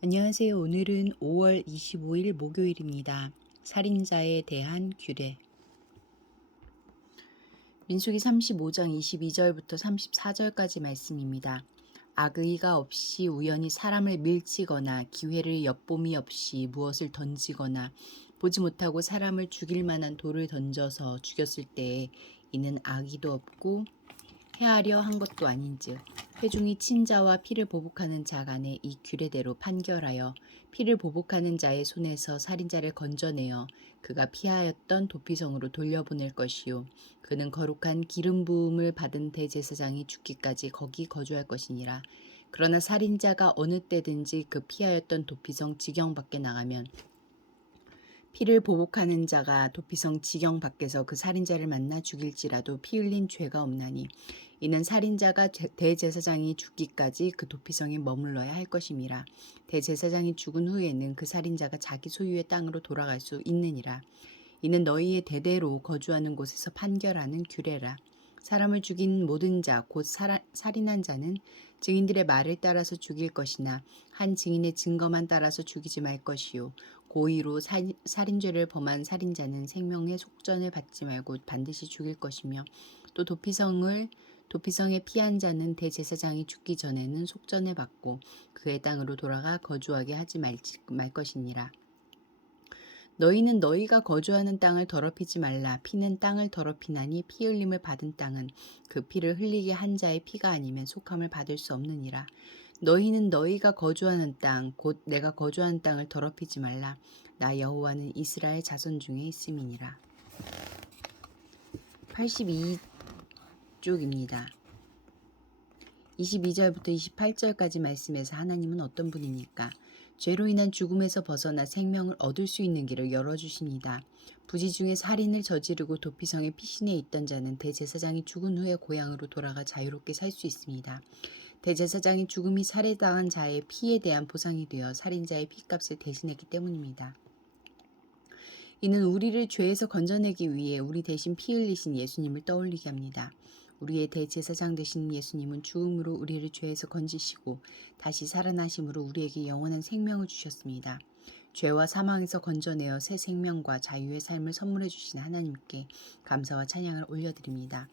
안녕하세요. 오늘은 5월 25일 목요일입니다. 살인자에 대한 규례. 민수기 35장 22절부터 34절까지 말씀입니다. 악의가 없이 우연히 사람을 밀치거나 기회를 엿봄이 없이 무엇을 던지거나 보지 못하고 사람을 죽일 만한 돌을 던져서 죽였을 때에 이는 악의도 없고 해하려 한 것도 아닌즉 회중이 친자와 피를 보복하는 자 간에 이 규례대로 판결하여 피를 보복하는 자의 손에서 살인자를 건져내어 그가 피하였던 도피성으로 돌려보낼 것이요 그는 거룩한 기름 부음을 받은 대제사장이 죽기까지 거기 거주할 것이니라. 그러나 살인자가 어느 때든지 그 피하였던 도피성 지경 밖에 나가면 피를 보복하는 자가 도피성 지경 밖에서 그 살인자를 만나 죽일지라도 피 흘린 죄가 없나니 이는 살인자가 대제사장이 죽기까지 그 도피성에 머물러야 할 것임이라. 대제사장이 죽은 후에는 그 살인자가 자기 소유의 땅으로 돌아갈 수 있느니라. 이는 너희의 대대로 거주하는 곳에서 판결하는 규례라. 사람을 죽인 모든 자 곧 살인한 자는 증인들의 말을 따라서 죽일 것이나 한 증인의 증거만 따라서 죽이지 말 것이요 고의로 살인죄를 범한 살인자는 생명의 속전을 받지 말고 반드시 죽일 것이며 또 도피성에 피한 자는 대제사장이 죽기 전에는 속전을 받고 그의 땅으로 돌아가 거주하게 하지 말 것이니라. 너희는 너희가 거주하는 땅을 더럽히지 말라. 피는 땅을 더럽히나니 피 흘림을 받은 땅은 그 피를 흘리게 한 자의 피가 아니면 속함을 받을 수 없느니라. 너희는 너희가 거주하는 땅 곧 내가 거주하는 땅을 더럽히지 말라. 나 여호와는 이스라엘 자손 중에 있음이니라. 82쪽입니다. 22절부터 28절까지 말씀에서 하나님은 어떤 분입니까? 죄로 인한 죽음에서 벗어나 생명을 얻을 수 있는 길을 열어주십니다. 부지 중에 살인을 저지르고 도피성에 피신해 있던 자는 대제사장이 죽은 후에 고향으로 돌아가 자유롭게 살 수 있습니다. 대제사장이 죽음이 살해당한 자의 피에 대한 보상이 되어 살인자의 피값을 대신했기 때문입니다. 이는 우리를 죄에서 건져내기 위해 우리 대신 피 흘리신 예수님을 떠올리게 합니다. 우리의 대제사장 되신 예수님은 죽음으로 우리를 죄에서 건지시고 다시 살아나심으로 우리에게 영원한 생명을 주셨습니다. 죄와 사망에서 건져내어 새 생명과 자유의 삶을 선물해 주신 하나님께 감사와 찬양을 올려드립니다.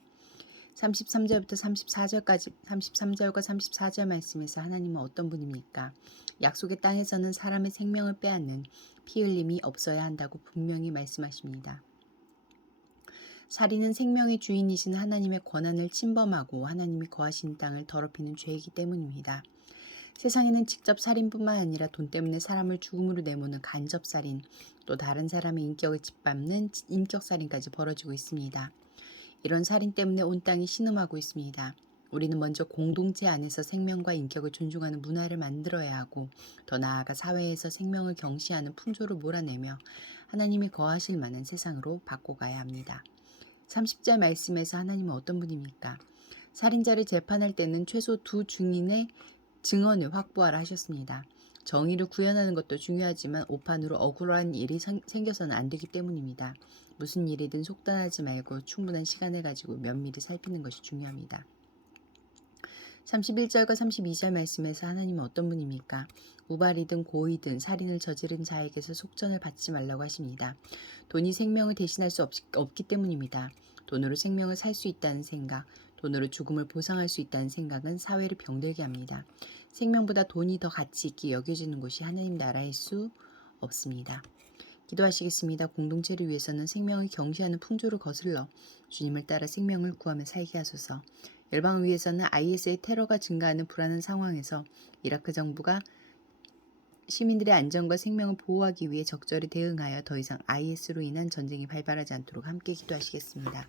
33절부터 34절까지 33절과 34절 말씀에서 하나님은 어떤 분입니까? 약속의 땅에서는 사람의 생명을 빼앗는 피 흘림이 없어야 한다고 분명히 말씀하십니다. 살인은 생명의 주인이신 하나님의 권한을 침범하고 하나님이 거하신 땅을 더럽히는 죄이기 때문입니다. 세상에는 직접 살인뿐만 아니라 돈 때문에 사람을 죽음으로 내모는 간접살인, 또 다른 사람의 인격을 짓밟는 인격살인까지 벌어지고 있습니다. 이런 살인 때문에 온 땅이 신음하고 있습니다. 우리는 먼저 공동체 안에서 생명과 인격을 존중하는 문화를 만들어야 하고 더 나아가 사회에서 생명을 경시하는 풍조를 몰아내며 하나님이 거하실 만한 세상으로 바꿔가야 합니다. 30절 말씀에서 하나님은 어떤 분입니까? 살인자를 재판할 때는 최소 2 증인의 증언을 확보하라 하셨습니다. 정의를 구현하는 것도 중요하지만 오판으로 억울한 일이 생겨서는 안 되기 때문입니다. 무슨 일이든 속단하지 말고 충분한 시간을 가지고 면밀히 살피는 것이 중요합니다. 31절과 32절 말씀에서 하나님은 어떤 분입니까? 우발이든 고의든 살인을 저지른 자에게서 속전을 받지 말라고 하십니다. 돈이 생명을 대신할 수 없기 때문입니다. 돈으로 생명을 살 수 있다는 생각, 돈으로 죽음을 보상할 수 있다는 생각은 사회를 병들게 합니다. 생명보다 돈이 더 가치 있게 여겨지는 곳이 하나님 나라일 수 없습니다. 기도하시겠습니다. 공동체를 위해서는 생명을 경시하는 풍조를 거슬러 주님을 따라 생명을 구하며 살게 하소서. 열방을 위해서는 IS의 테러가 증가하는 불안한 상황에서 이라크 정부가 시민들의 안전과 생명을 보호하기 위해 적절히 대응하여 더 이상 IS로 인한 전쟁이 발발하지 않도록 함께 기도하시겠습니다.